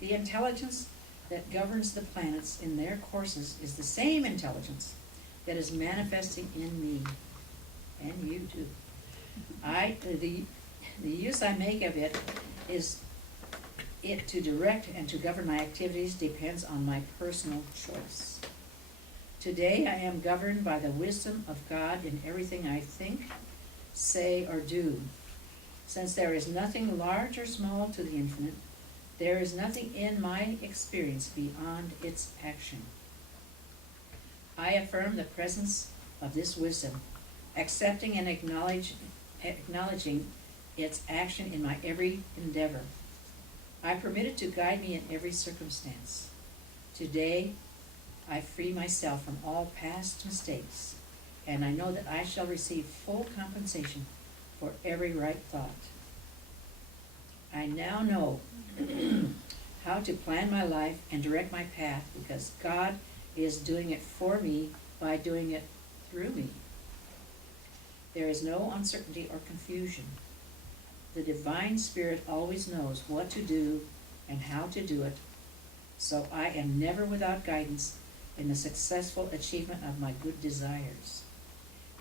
The intelligence that governs the planets in their courses is the same intelligence that is manifesting in me, and you too. The use I make of it is it to direct and to govern my activities depends on my personal choice. Today I am governed by the wisdom of God in everything I think, say, or do. Since there is nothing large or small to the infinite, there is nothing in my experience beyond its action. I affirm the presence of this wisdom, accepting and acknowledging its action in my every endeavor. I permit it to guide me in every circumstance. Today, I free myself from all past mistakes, and I know that I shall receive full compensation for every right thought. I now know how to plan my life and direct my path because God is doing it for me by doing it through me. There is no uncertainty or confusion. The Divine Spirit always knows what to do and how to do it, so I am never without guidance in the successful achievement of my good desires.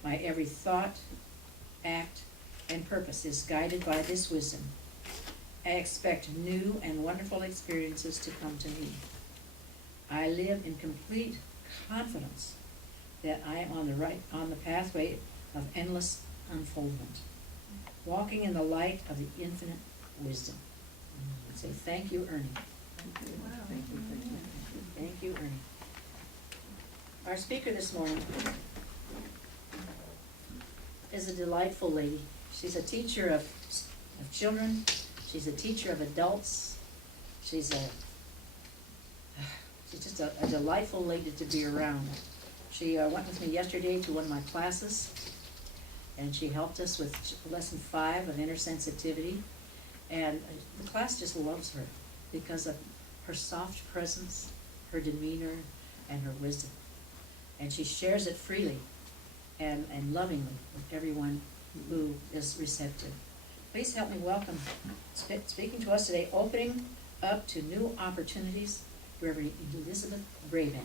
My every thought, act, and purpose is guided by this wisdom. I expect new and wonderful experiences to come to me. I live in complete confidence that I am on the pathway of endless unfoldment, walking in the light of the infinite wisdom. I say thank you, Ernie. Thank you. Wow. Thank you. Thank you, Ernie. Our speaker this morning is a delightful lady. She's a teacher of children. She's a teacher of adults. She's just a delightful lady to be around. She went with me yesterday to one of my classes, and she helped us with lesson 5 of inner sensitivity. And the class just loves her because of her soft presence, her demeanor, and her wisdom. And she shares it freely and lovingly with everyone who is receptive. Please help me welcome, speaking to us today, opening up to new opportunities, Reverend Elizabeth Brabant.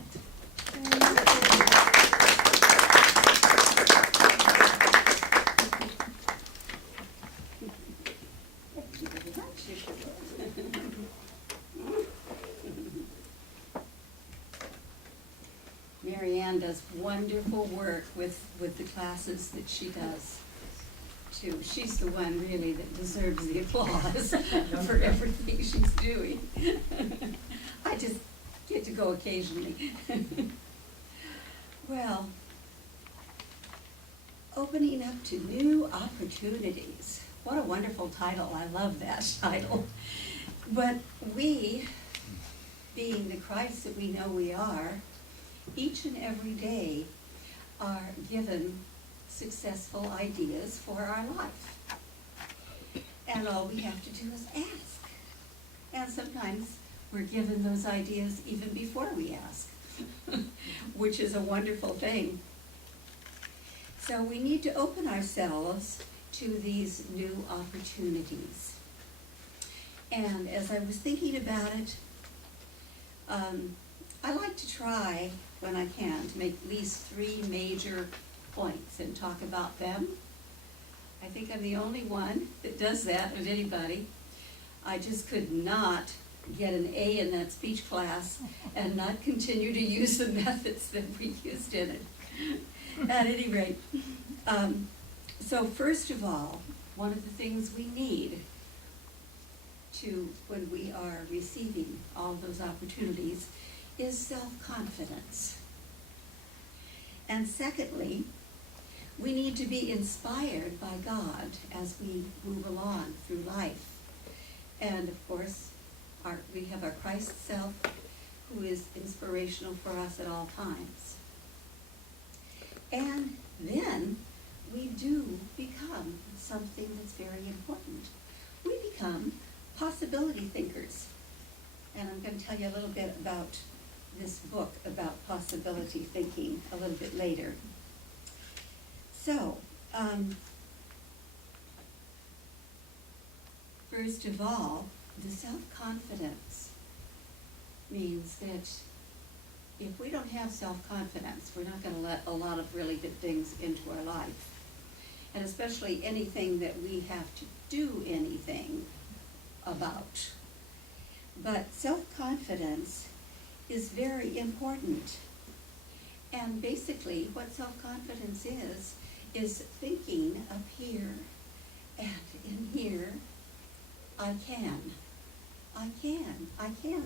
Mary Ann does wonderful work with the classes that she does, too. She's the one really that deserves the applause for everything she's doing. I just get to go occasionally. Well, opening up to new opportunities. What a wonderful title. I love that title. But we, being the Christ that we know we are, each and every day are given successful ideas for our life. And all we have to do is ask. And sometimes we're given those ideas even before we ask, which is a wonderful thing. So we need to open ourselves to these new opportunities. And as I was thinking about it, I like to try, when I can, to make at least 3 major points and talk about them. I think I'm the only one that does that of anybody. I just could not get an A in that speech class and not continue to use the methods that we used in it. At any rate, so first of all, one of the things we need when we are receiving all those opportunities is self-confidence. And secondly, we need to be inspired by God as we move along through life. And of course, we have our Christ self, who is inspirational for us at all times. And then we do become something that's very important. We become possibility thinkers. And I'm going to tell you a little bit about this book about possibility thinking a little bit later. So, first of all, the self-confidence means that if we don't have self-confidence, we're not gonna let a lot of really good things into our life. And especially anything that we have to do anything about. But self-confidence is very important. And basically, what self-confidence is thinking up here and in here, I can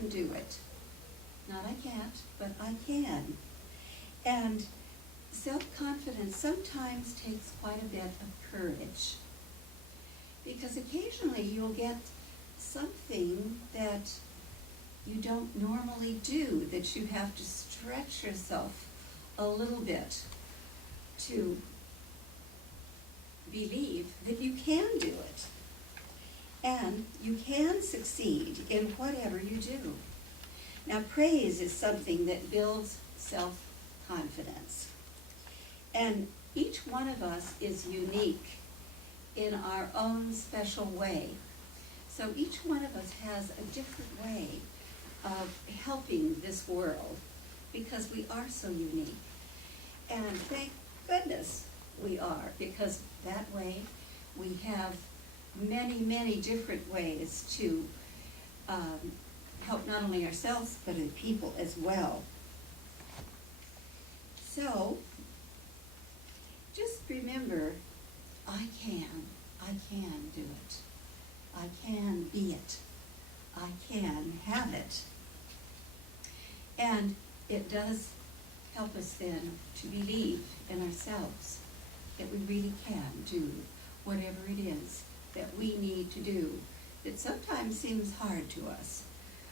do it. Not I can't, but I can. And self-confidence sometimes takes quite a bit of courage. Because occasionally you'll get something that you don't normally do, that you have to stretch yourself a little bit to believe that you can do it. And you can succeed in whatever you do. Now, praise is something that builds self-confidence. And each one of us is unique in our own special way. So each one of us has a different way of helping this world because we are so unique. And thank goodness we are, because that way we have many, many different ways to help not only ourselves but other people as well. So just remember, I can do it. I can be it. I can have it. And it does help us then to believe in ourselves that we really can do whatever it is that we need to do that sometimes seems hard to us.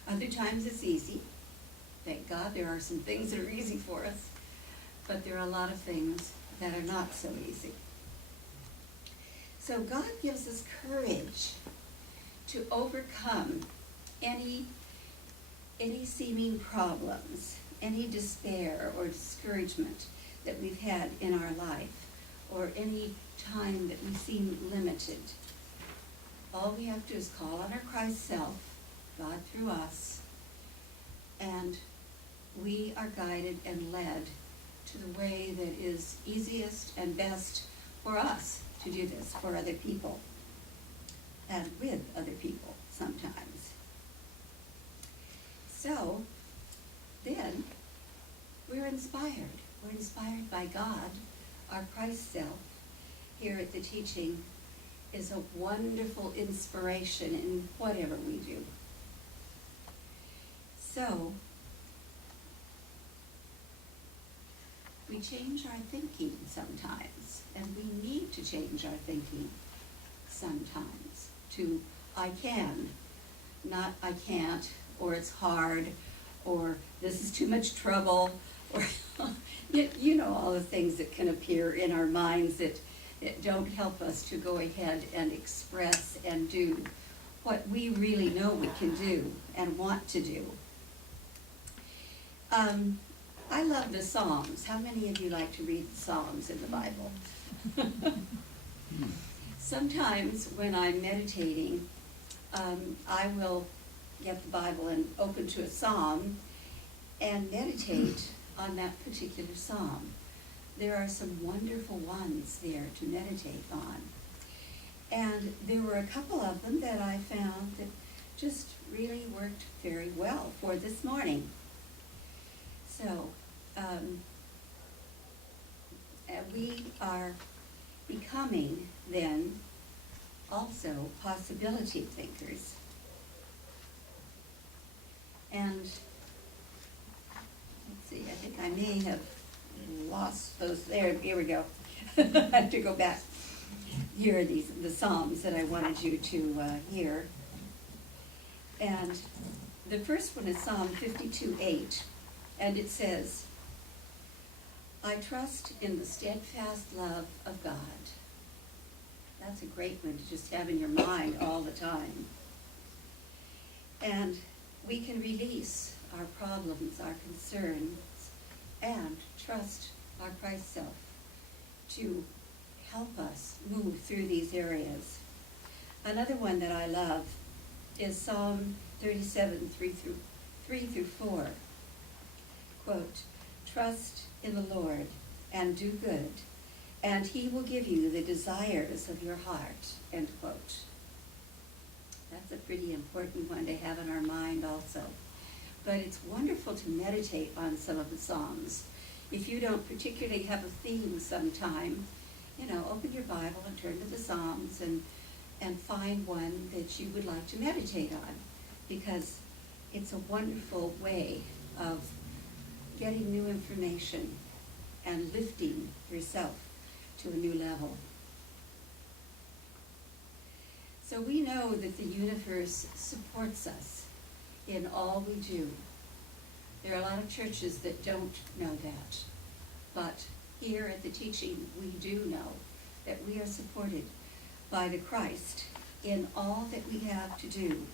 Other times it's easy. Thank God there are some things that are easy for us, but there are a lot of things that are not so easy. So God gives us courage to overcome any seeming problems, any despair or discouragement that we've had in our life, or any time that we seem limited. All we have to do is call on our Christ self, God through us, and we are guided and led to the way that is easiest and best for us to do this for other people, and with other people sometimes. So then we're inspired. We're inspired by God. Our Christ self here at the teaching is a wonderful inspiration in whatever we do. So we change our thinking sometimes, and we need to change our thinking sometimes to I can, not I can't, or it's hard, or this is too much trouble, or you know all the things that can appear in our minds that don't help us to go ahead and express and do what we really know we can do and want to do. I love the Psalms. How many of you like to read the Psalms in the Bible? Sometimes when I'm meditating, I will get the Bible and open to a psalm and meditate on that particular psalm. There are some wonderful ones there to meditate on. And there were a couple of them that I found that just really worked very well for this morning. So, we are becoming then also possibility thinkers. And let's see, I think I may have lost those there. Here we go. I have to go back. Here are the Psalms that I wanted you to hear. And the first one is Psalm 52:8, and it says, I trust in the steadfast love of God. That's a great one to just have in your mind all the time. And we can release our problems, our concerns, and trust our Christ self to help us move through these areas. Another one that I love is Psalm 37:3-5. 3-4. Quote, "Trust in the Lord and do good, and he will give you the desires of your heart," end quote. That's a pretty important one to have in our mind also. But it's wonderful to meditate on some of the Psalms. If you don't particularly have a theme sometime, open your Bible and turn to the Psalms and find one that you would like to meditate on, because it's a wonderful way of getting new information and lifting yourself to a new level. So we know that the universe supports us in all we do. There are a lot of churches that don't know that, but here at the teaching, we do know that we are supported by the Christ in all that we have to do.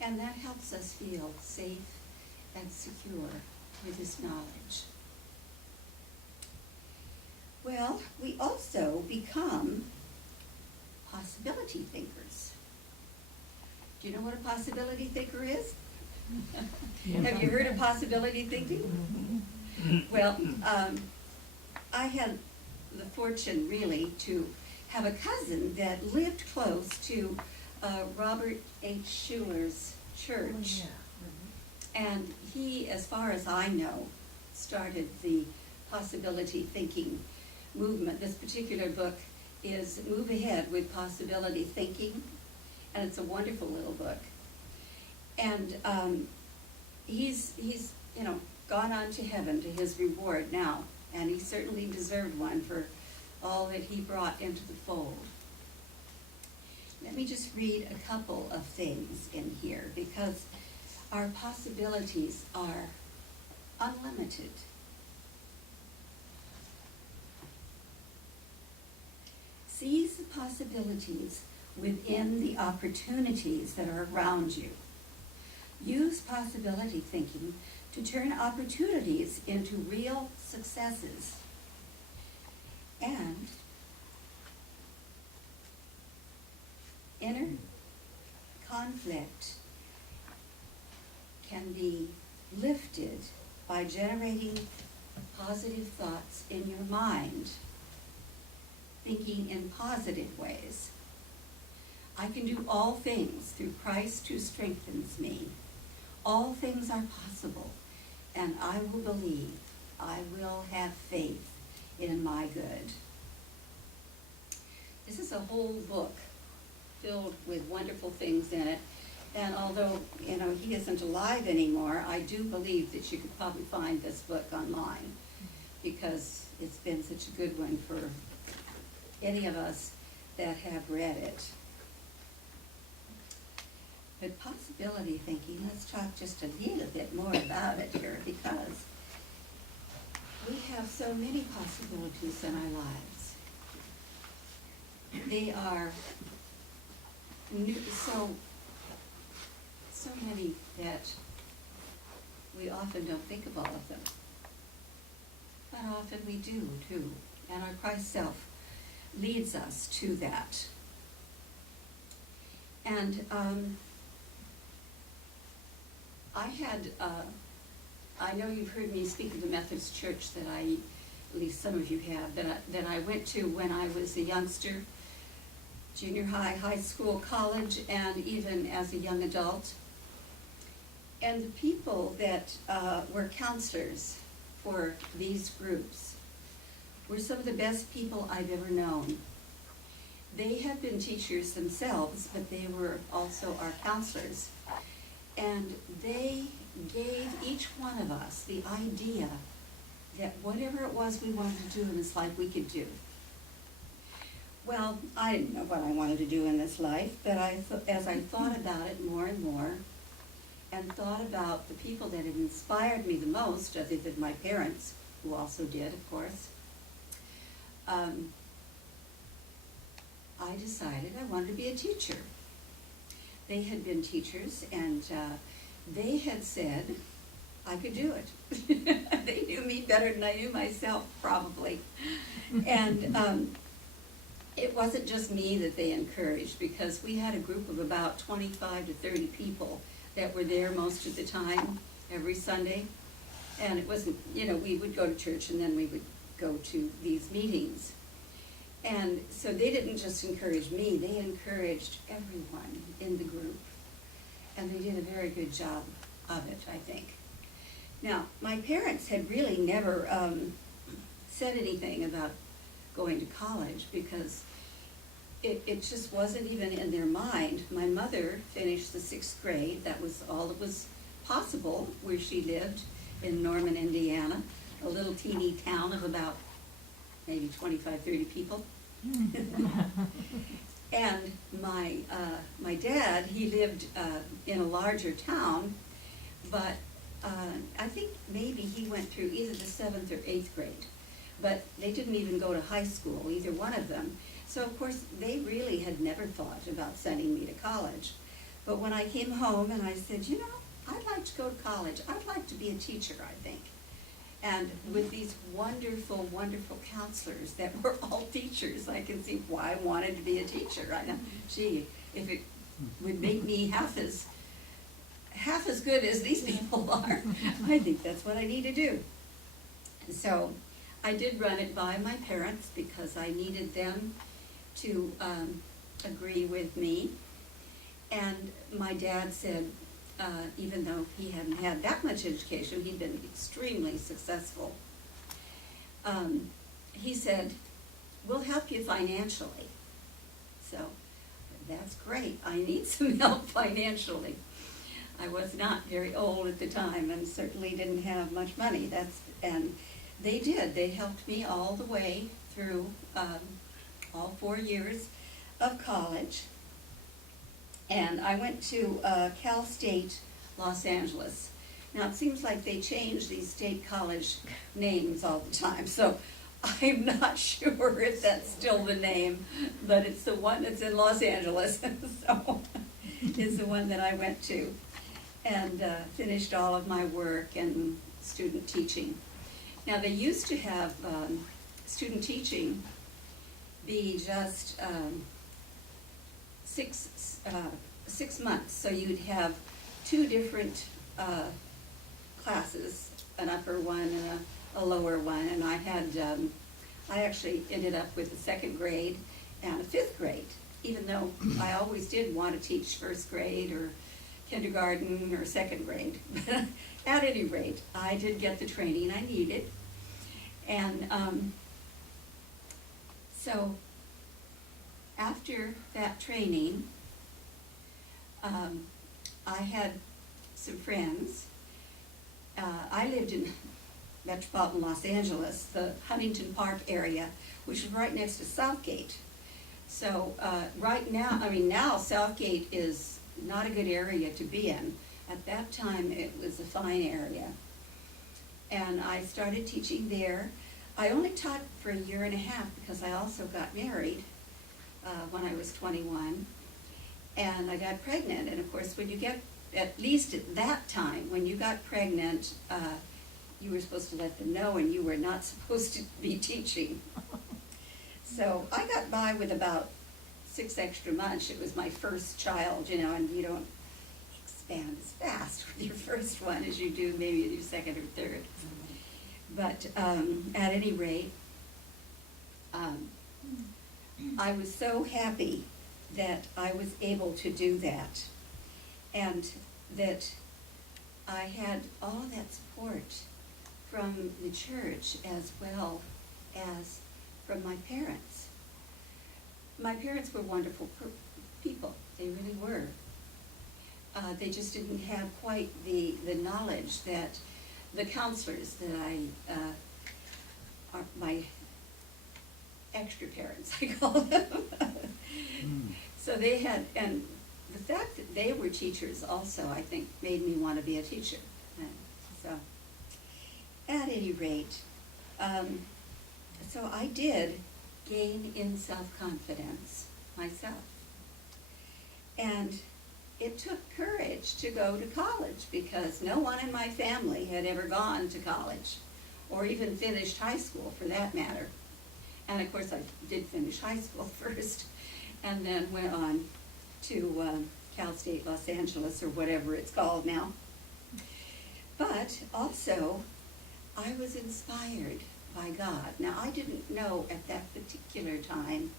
And that helps us feel safe and secure with this knowledge. Well, we also become possibility thinkers. Do you know what a possibility thinker is? Have you heard of possibility thinking? Well, I had the fortune really to have a cousin that lived close to Robert H. Schuler's church. And he, as far as I know, started the possibility thinking movement. This particular book is Move Ahead with Possibility Thinking, and it's a wonderful little book. And he's gone on to heaven, to his reward now, and he certainly deserved one for all that he brought into the fold. Let me just read a couple of things in here, because our possibilities are unlimited. Seize the possibilities within the opportunities that are around you. Use possibility thinking to turn opportunities into real successes. And inner conflict can be lifted by generating positive thoughts in your mind, thinking in positive ways. I can do all things through Christ who strengthens me. All things are possible, and I will believe. I will have faith in my good. This is a whole book filled with wonderful things in it. And although, he isn't alive anymore, I do believe that you could probably find this book online, because it's been such a good one for any of us that have read it. But possibility thinking, let's talk just a little bit more about it here, because we have so many possibilities in our lives. They are so many that we often don't think of all of them. But often we do too, and our Christ self leads us to that. And I know you've heard me speak of the Methodist Church that at least some of you have, that I went to when I was a youngster, junior high, high school, college, and even as a young adult. And the people that were counselors for these groups were some of the best people I've ever known. They had been teachers themselves, but they were also our counselors. And they gave each one of us the idea that whatever it was we wanted to do in this life, we could do. Well, I didn't know what I wanted to do in this life, but as I thought about it more and more, and thought about the people that had inspired me the most, other than my parents, who also did, of course, I decided I wanted to be a teacher. They had been teachers, and they had said I could do it. They knew me better than I knew myself, probably. And it wasn't just me that they encouraged, because we had a group of about 25 to 30 people that were there most of the time, every Sunday. And it wasn't, we would go to church and then we would go to these meetings. And so they didn't just encourage me, they encouraged everyone in the group. And they did a very good job of it, I think. Now, my parents had really never said anything about going to college because it just wasn't even in their mind. My mother finished the 6th grade. That was all that was possible where she lived in Norman, Indiana, a little teeny town of about maybe 25, 30 people. And my dad, he lived in a larger town, but I think maybe he went through either the 7th or 8th grade. But they didn't even go to high school, either one of them. So of course, they really had never thought about sending me to college. But when I came home and I said, I'd like to go to college. I'd like to be a teacher, I think. And with these wonderful, wonderful counselors that were all teachers, I can see why I wanted to be a teacher. I know, gee, if it would make me half as good as these people are, I think that's what I need to do. And so I did run it by my parents because I needed them to agree with me. And my dad said, even though he hadn't had that much education, he'd been extremely successful. He said, we'll help you financially. So that's great. I need some help financially. I was not very old at the time and certainly didn't have much money. And they did. They helped me all the way through all 4 years of college. And I went to Cal State, Los Angeles. Now, it seems like they change these state college names all the time, so I'm not sure if that's still the name, but it's the one that's in Los Angeles, so it's the one that I went to and finished all of my work and student teaching. Now, they used to have student teaching be just 6 months, so you'd have 2 different classes, an upper one and a lower one, and I actually ended up with a 2nd grade and a 5th grade, even though I always did want to teach 1st grade or kindergarten or 2nd grade. But at any rate, I did get the training I needed, and so after that training, I had some friends. I lived in metropolitan Los Angeles, the Huntington Park area, which is right next to Southgate. So right now, now Southgate is not a good area to be in. At that time, it was a fine area. And I started teaching there. I only taught for a year and a half because I also got married when I was 21. And I got pregnant. And of course, when you get, at least at that time, when you got pregnant, you were supposed to let them know and you were not supposed to be teaching. So I got by with about 6 extra months. It was my first child, and you don't expand as fast with your first one as you do maybe with your 2nd or 3rd. But at any rate, I was so happy that I was able to do that, and that I had all of that support from the church as well as from my parents. My parents were wonderful people, they really were. They just didn't have quite the knowledge that the counselors that are my extra parents, I call them. So they had, and the fact that they were teachers also, I think, made me want to be a teacher. So, at any rate, so I did gain in self-confidence myself. And it took courage to go to college because no one in my family had ever gone to college or even finished high school for that matter. And of course I did finish high school first and then went on to Cal State Los Angeles, or whatever it's called now. But also, I was inspired by God. Now, I didn't know at that particular time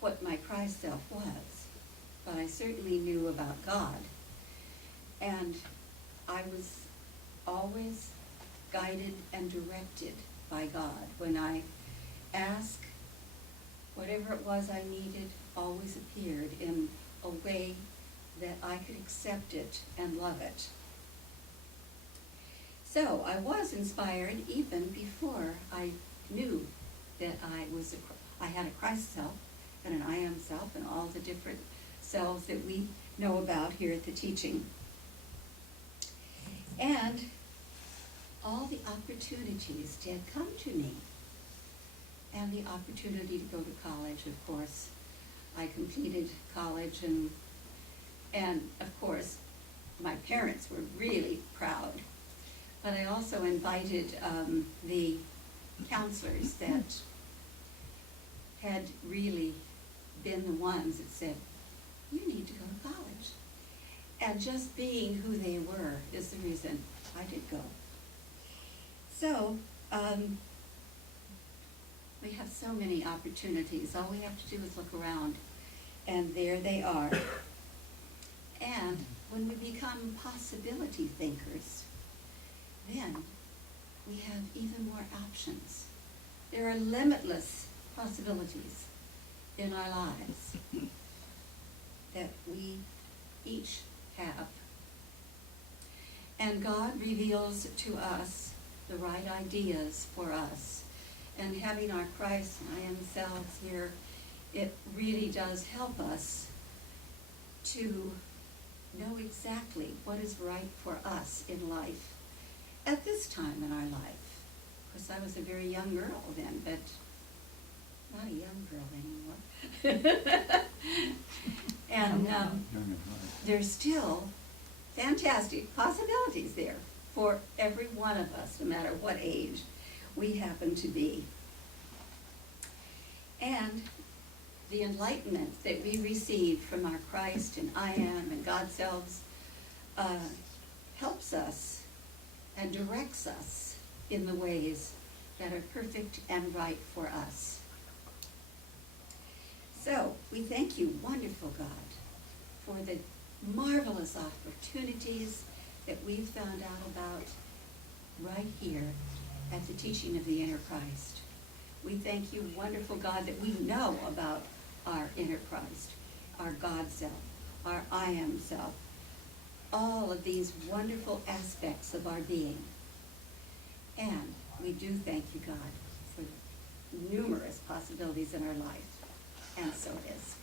what my Christ self was, but I certainly knew about God. And I was always guided and directed by God. When I asked, whatever it was I needed always appeared in a way that I could accept it and love it. So I was inspired even before I knew that I had a Christ self and an I am self and all the different selves that we know about here at the teaching. And all the opportunities did come to me. And the opportunity to go to college, of course. I completed college and of course, my parents were really proud. But I also invited the counselors that had really been the ones that said, you need to go to college. And just being who they were is the reason I did go. So, we have so many opportunities. All we have to do is look around, and there they are. And when we become possibility thinkers, then we have even more options. There are limitless possibilities in our lives that we each have. And God reveals to us the right ideas for us. And having our Christ and I am selves here, it really does help us to know exactly what is right for us in life at this time in our life. Of course, I was a very young girl then, but not a young girl anymore. And there's still fantastic possibilities there for every one of us, no matter what age we happen to be. And the enlightenment that we receive from our Christ and I am and God's selves helps us and directs us in the ways that are perfect and right for us. So, we thank you, wonderful God, for the marvelous opportunities that we've found out about right here at the teaching of the inner Christ. We thank you, wonderful God, that we know about our inner Christ, our God self, our I am self, all of these wonderful aspects of our being. And we do thank you, God, for numerous possibilities in our life. And so it is.